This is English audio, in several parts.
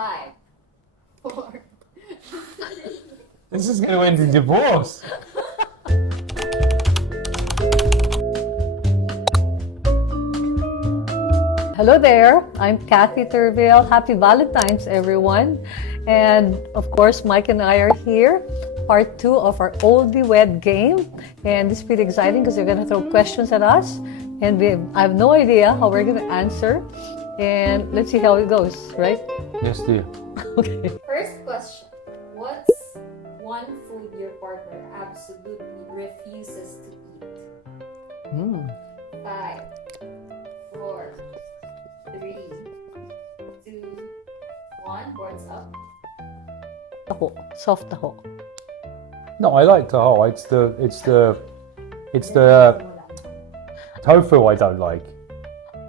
5, 4. This is going to end in divorce. Hello there, I'm Kathy Turville. Happy Valentine's, everyone. And of course, Mike and I are here, part 2 of our Oldie Wed game. And this is pretty exciting because you're going to throw questions at us. And I have no idea how we're going to answer. And let's see how it goes, right? Yes, dear. Okay. First question. What's one food your partner absolutely refuses to eat? 5, 4, 3, 2, 1. Boards up. Taho, soft taho. No, I like taho. It's the tofu I don't like.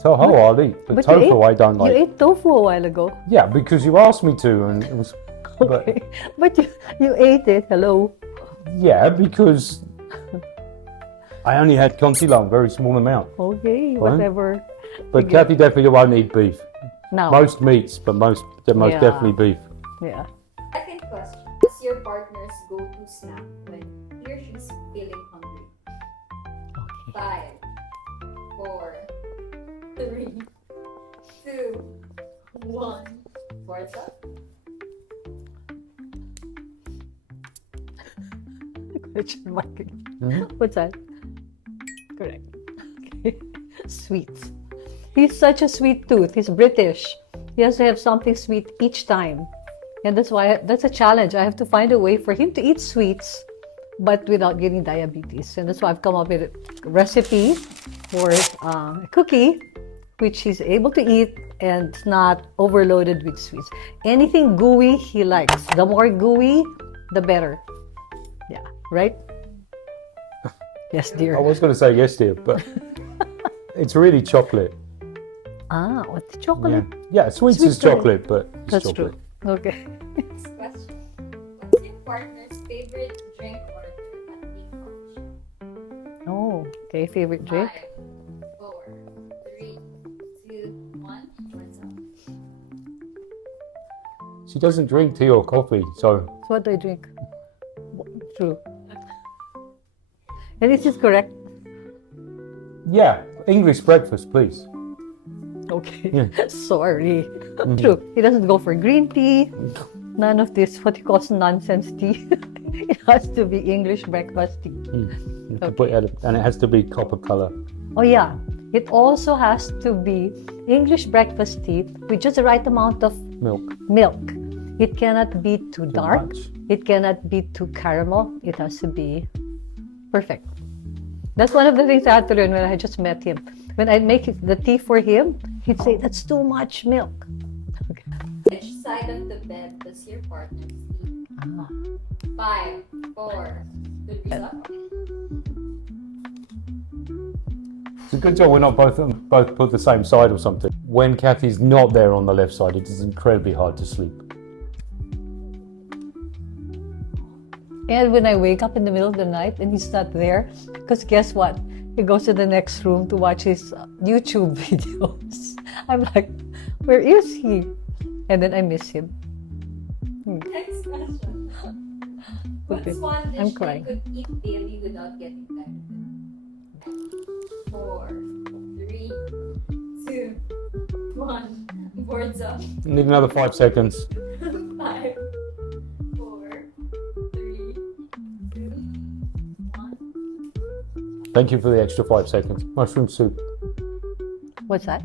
Taho I'll eat, but tofu I don't like. You ate tofu a while ago. Yeah, because you asked me to, and it was. Okay, but you ate it. Hello. Yeah, because I only had consilang, very small amount. Okay, Fine. whatever. But Kathy definitely won't eat beef. No. Most meats, but most definitely beef. Yeah. Second question. What's your partner's go-to snack when he or she's feeling hungry? Okay. 5, 4, 3, 2, 1. Boards up. Question mark. Mm-hmm. What's that? Correct. Okay. Sweets. He's such a sweet tooth. He's British. He has to have something sweet each time. And that's why that's a challenge. I have to find a way for him to eat sweets, but without getting diabetes. And that's why I've come up with a recipe for a cookie, which he's able to eat and it's not overloaded with sweets. Anything gooey he likes. The more gooey, the better. Yeah, right? Yes, dear. I was going to say yes, dear, but it's really chocolate. Ah, what's chocolate? Yeah, sweets is chocolate, but it's That's chocolate. true. Okay. Next question. What's your partner's favorite drink or activity? Oh, okay. Favorite drink? 5, 4, 3, 2, 1. Boards up. She doesn't drink tea or coffee, so So what do I drink? True. And this is correct. yeah, English breakfast, please. Okay. Yeah. Sorry. True. He doesn't go for green tea. None of this, what he calls nonsense tea. It has to be English breakfast tea. You have to put it, and it has to be copper color. Oh yeah. It also has to be English breakfast tea with just the right amount of milk. It cannot be too dark. much. It cannot be too caramel. It has to be perfect. That's one of the things I had to learn when I just met him. When I make the tea for him, he'd say, "That's too much milk." Okay. Which side of the bed does your partner sleep? 5, 4, 3. Up. It's a good job we're not both put the same side or something. When Kathy's not there on the left side, it is incredibly hard to sleep. And when I wake up in the middle of the night and he's not there, because guess what? He goes to the next room to watch his YouTube videos. I'm like, where is he? And then I miss him. Next question. What's Okay. one dish I'm you crying. could eat daily without getting tired? 4, 3, 2, 1. Boards up. Need another 5 seconds. 5, 4, 3, 2, 1. Thank you for the extra 5 seconds. Mushroom soup. What's that?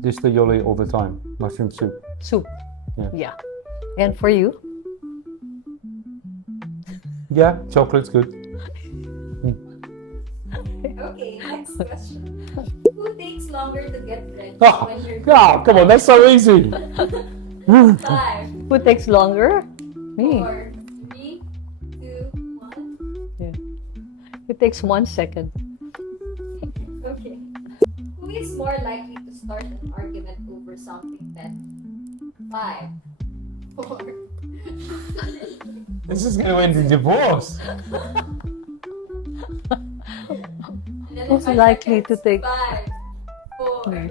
Dish that you'll eat all the time. Mushroom soup. Soup. Yeah. And for you? Yeah, chocolate's good. Okay, next question. Who takes longer to get ready Oh, when you're come on, that's so easy. 5, Who takes longer? Me. 4, 3, 2, 1. Yeah. It takes 1 second. Okay. Who is more likely to start an argument over something petty? 5, 4. This is going to end in divorce. Who's likely to take 5, 4, 3,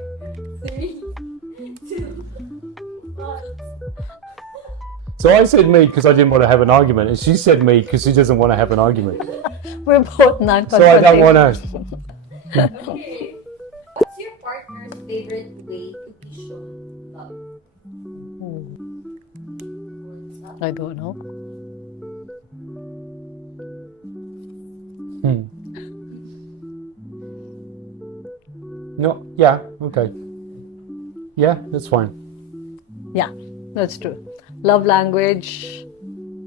2, 1. So I said me because I didn't want to have an argument, and she said me because she doesn't want to have an argument. We're both non-confrontational. So I don't want to. Okay. What's your partner's favorite way to be shown love? Words up. I don't know. No, yeah, okay. Yeah, that's fine. Yeah, that's true. Love language,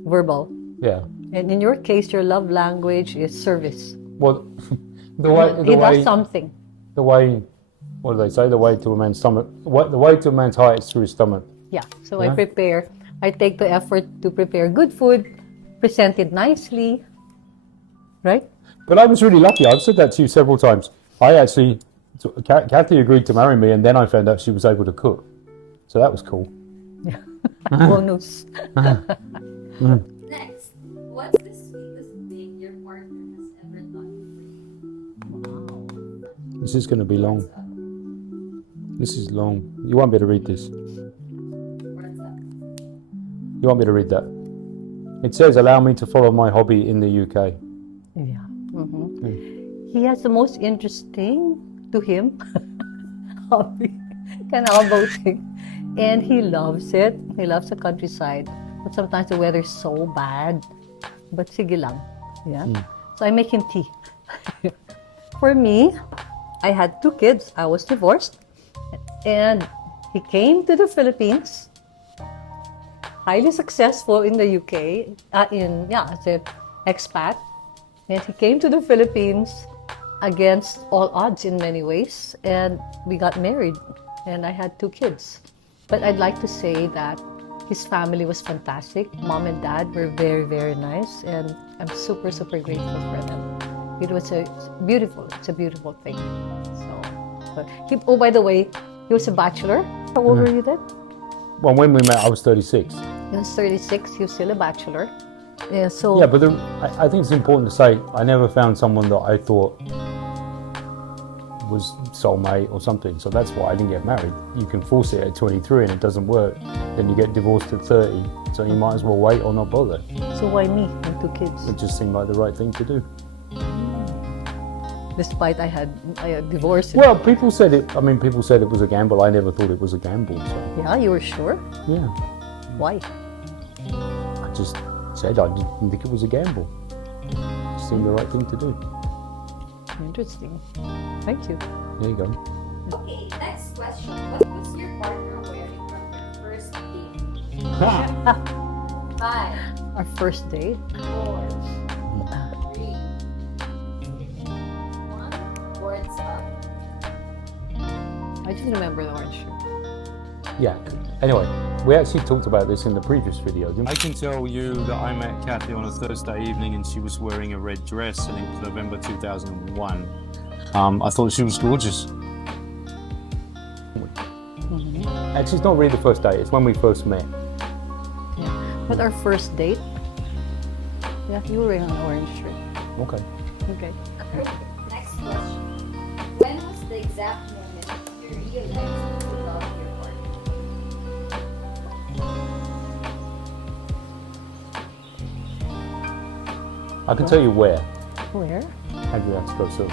verbal. Yeah. And in your case, your love language is service. Well, the way, He does something. the way, what do they say? The way to a man's stomach. The way to a man's heart is through his stomach. Yeah. So Yeah. I take the effort to prepare good food, present it nicely. Right? But I was really lucky. I've said that to you several times. I actually, Kathy agreed to marry me, and then I found out she was able to cook. So that was cool. Bonus. Next, what's the sweetest thing your partner has ever done for This is going to be long. you? This is long. You won't be able to read this. Words up. You want me to read that? It says, allow me to follow my hobby in the UK. Yeah. He has the most interesting to him hobby, kind of boating, and he loves it. He loves the countryside, but sometimes the weather is so bad. But sige lang, yeah. So I make him tea. For me, I had 2 kids. I was divorced, and he came to the Philippines. Highly successful in the UK, as an expat. And he came to the Philippines against all odds in many ways, and we got married, and I had 2 kids. But I'd like to say that his family was fantastic. Mom and dad were very, very nice, and I'm super, super grateful for them. It's a beautiful thing. So, by the way, he was a bachelor. How old were you then? Well, when we met, I was 36. He was 36. He was still a bachelor. Yeah. So. Yeah, but I think it's important to say I never found someone that I thought was soulmate or something. So that's why I didn't get married. You can force it at 23 and it doesn't work. Then you get divorced at 30. So you might as well wait or not bother. So why me and 2 kids? It just seemed like the right thing to do. Despite I had divorced. Well, people said it. I mean, people said it was a gamble. I never thought it was a gamble. So Yeah, you were sure? yeah, Why? I just said I didn't think it was a gamble. It seemed the right thing to do. Interesting. Thank you. There you go. Okay, next question. What was your partner wearing from your first date? 5, Our first date. 4, 3, 1. Words up. I just remember the orange shirt. Yeah. Anyway, we actually talked about this in the previous video, didn't we? I can tell you that I met Kathy on a Thursday evening and she was wearing a red dress and it was November 2001. I thought she was gorgeous. Actually, it's not really the first date. It's when we first met. Yeah. But our first date. Yeah, you were wearing an orange shirt. Okay. Okay. Next question. When was the exact moment you realized you loved your partner? I can tell you where. Where? Adriatico Silk.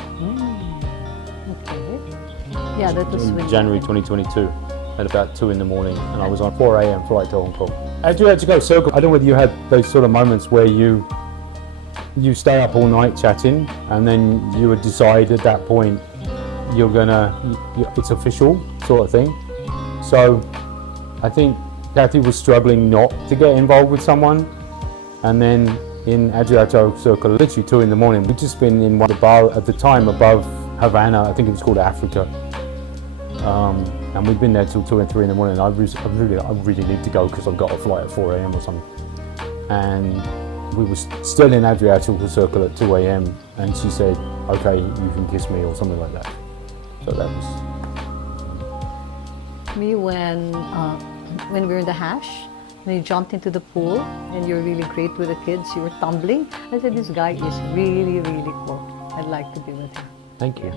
Okay. Yeah, that was In when January 2022 at about 2 in the morning, and I was on a 4 a.m. flight to Hong Kong. Adriatico Circle, I don't know whether you had those sort of moments where you stay up all night chatting, and then you would decide at that point it's official sort of thing. So I think Kathy was struggling not to get involved with someone, and then in Adriatico Circle, literally 2 in the morning, we'd just been in one of the bar at the time above Havana, I think it was called Africa. And we'd been there till 2 and 3 in the morning. I really need to go because I've got a flight at 4 a.m. or something. And we were still in Adriatico Circle at 2 a.m. and she said, okay, you can kiss me or something like that. So that was... me when we were in the hash, when you jumped into the pool and you're really great with the kids, you were tumbling. I said, this guy is really, really cool. I'd like to be with him. Thank you.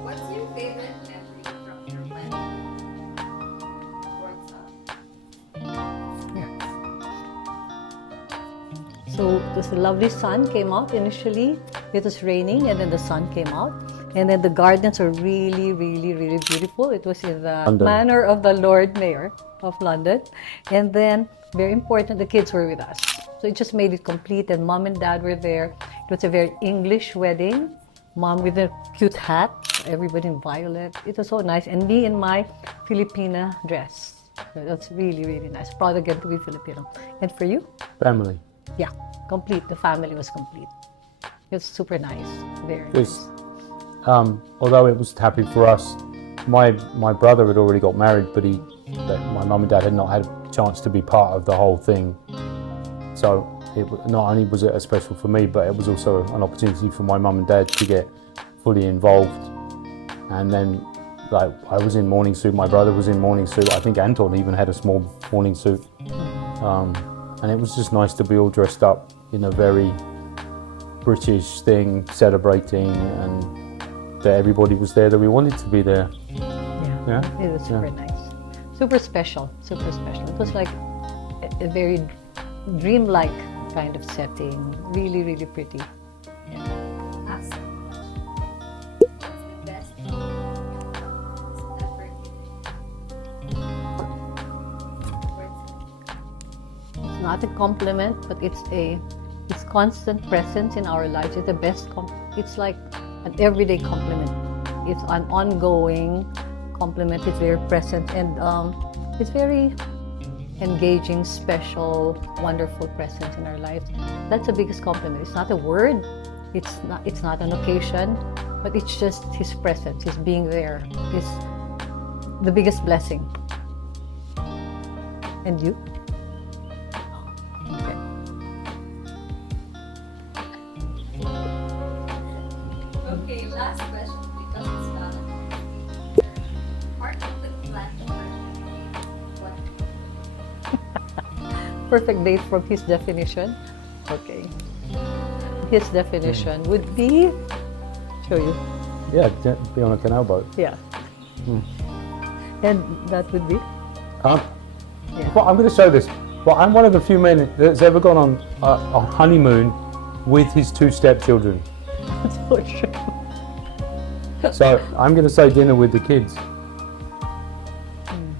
What's your favorite memory from your wedding? Words up. So this lovely sun came out initially. It was raining and then the sun came out. And then the gardens are really, really, really beautiful. It was in the London. manor of the Lord Mayor of London. And then, very important, the kids were with us. So it just made it complete, and mom and dad were there. It was a very English wedding. Mom with a cute hat, everybody in violet. It was so nice. And me in my Filipina dress. So that's really, really nice. Proud again to be Filipino. And for you? Family. Yeah, complete. The family was complete. It was super nice. Very Yes. nice. Although it was happy for us, my brother had already got married, but my mum and dad had not had a chance to be part of the whole thing. So not only was it special for me, but it was also an opportunity for my mum and dad to get fully involved. And then, like, I was in morning suit, my brother was in morning suit. I think Anton even had a small morning suit. And it was just nice to be all dressed up in a very British thing, celebrating, and that everybody was there that we wanted to be there. Yeah, it was super nice. Super special, super special. It was like a very dreamlike kind of setting. Really, really pretty. Last question. What's the best thing your mom has ever given you? It's not a compliment, but it's constant presence in our lives. It's the best. It's like an everyday compliment. It's an ongoing compliment. It's very present, and it's very engaging, special, wonderful presence in our lives. That's the biggest compliment. It's not a word. It's not an occasion, but it's just his presence, his being there. Is the biggest blessing. And you? Okay. Okay, last question because it's Valentine. Part of the plan to what? Perfect date from his definition. Okay. His definition would be, show you. Yeah, be on a canal boat. Yeah. And that would be? Yeah. Yeah. I'm going to show this. Well, I'm one of the few men that's ever gone on a honeymoon with his 2 stepchildren. That's so true. So I'm going to say dinner with the kids.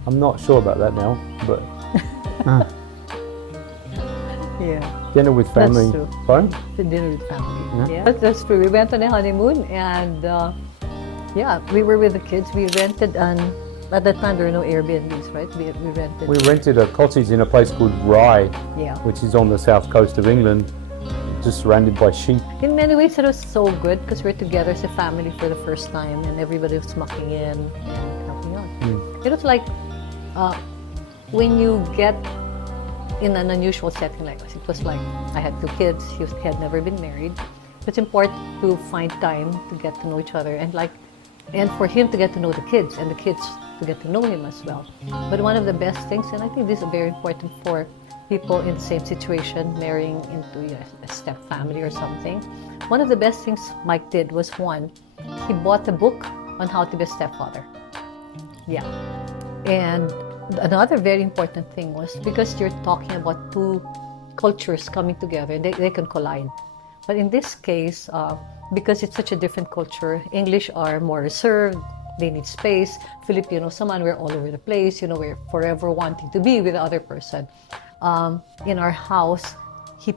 I'm not sure about that now, but Yeah. dinner with family. That's true. Sorry? The dinner with family. Yeah. Yeah. That's true. We went on a honeymoon and yeah, we were with the kids. We rented at that time there were no Airbnbs, right? We rented. We rented a cottage in a place called Rye, Yeah. which is on the south coast of England, just surrounded by sheep. In many ways, it was so good because we're together as a family for the first time, and everybody was mucking in and helping out. It was like when you get in an unusual setting like this. It was like I had 2 kids. He had never been married. It's important to find time to get to know each other, and for him to get to know the kids, and the kids to get to know him as well. But one of the best things, and I think this is very important for people in the same situation, marrying into a step family or something. One of the best things Mike did was, one, he bought a book on how to be a stepfather. Yeah. And another very important thing was because you're talking about 2 cultures coming together, they can collide. But in this case, because it's such a different culture, English are more reserved, they need space. Filipinos naman, we're all over the place, we're forever wanting to be with the other person. In our house, he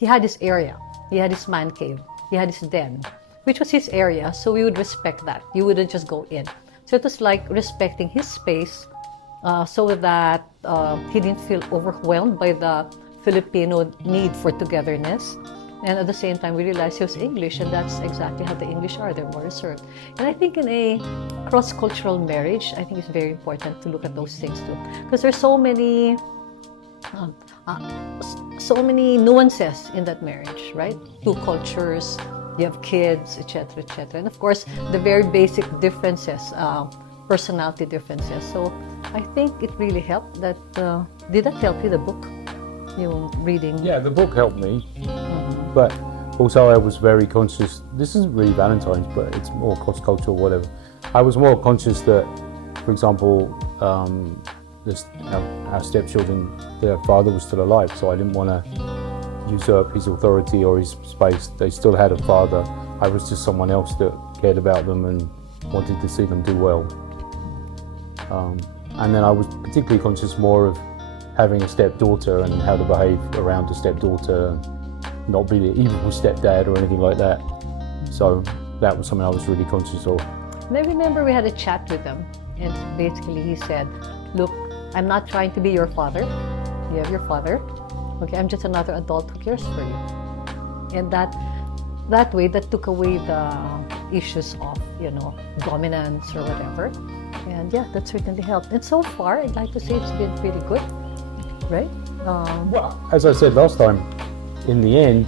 had his area, he had his man cave, he had his den, which was his area, so we would respect that. You wouldn't just go in. So it was like respecting his space so that he didn't feel overwhelmed by the Filipino need for togetherness. And at the same time, we realized he was English, and that's exactly how the English are. They're more reserved. And I think in a cross-cultural marriage, I think it's very important to look at those things too. Because there's so many nuances in that marriage, right? 2 cultures, you have kids, etc., etc. And of course, the very basic differences, personality differences. So I think it really helped that, did that help you, the book? You reading? Yeah, the book helped me, but also I was very conscious. This isn't really Valentine's, but it's more cross-cultural, whatever. I was more conscious that, for example, our stepchildren, their father was still alive, so I didn't want to usurp his authority or his space. They still had a father. I was just someone else that cared about them and wanted to see them do well. And then I was particularly conscious more of having a stepdaughter and how to behave around a stepdaughter, not be the evil stepdad or anything like that. So that was something I was really conscious of. And I remember we had a chat with him, and basically he said, look, I'm not trying to be your father. You have your father. Okay, I'm just another adult who cares for you. And that way, that took away the issues of, dominance or whatever. And yeah, that certainly helped. And so far, I'd like to say it's been pretty good, right? Well, as I said last time, in the end,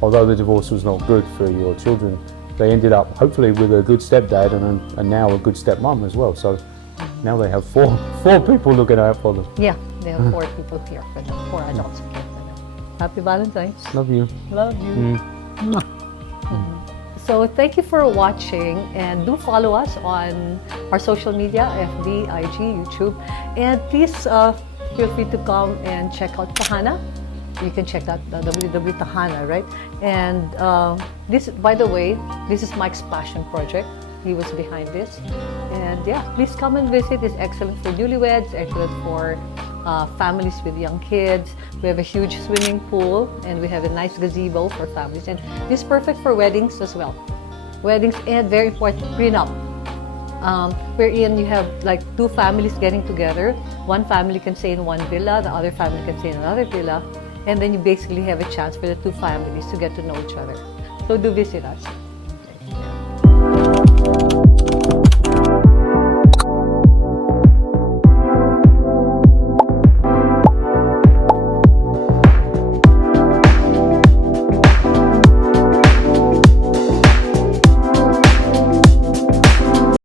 although the divorce was not good for your children, they ended up hopefully with a good stepdad and now a good stepmom as well. So now they have four people looking out for them. Yeah, there are 4 people here for them, 4 adults here for them. Happy Valentine's. Love you. Love you. So thank you for watching, and do follow us on our social media, FB, IG, YouTube. And please feel free to come and check out Tahana. You can check out www.tahana, right? And this, by the way, this is Mike's passion project. He was behind this. And yeah, please come and visit. It's excellent for newlyweds, excellent for families with young kids. We have a huge swimming pool, and we have a nice gazebo for families. And this is perfect for weddings as well. Weddings, and very important, prenup. Wherein you have like 2 families getting together. One family can stay in one villa, the other family can stay in another villa. And then you basically have a chance for the 2 families to get to know each other. So do visit us.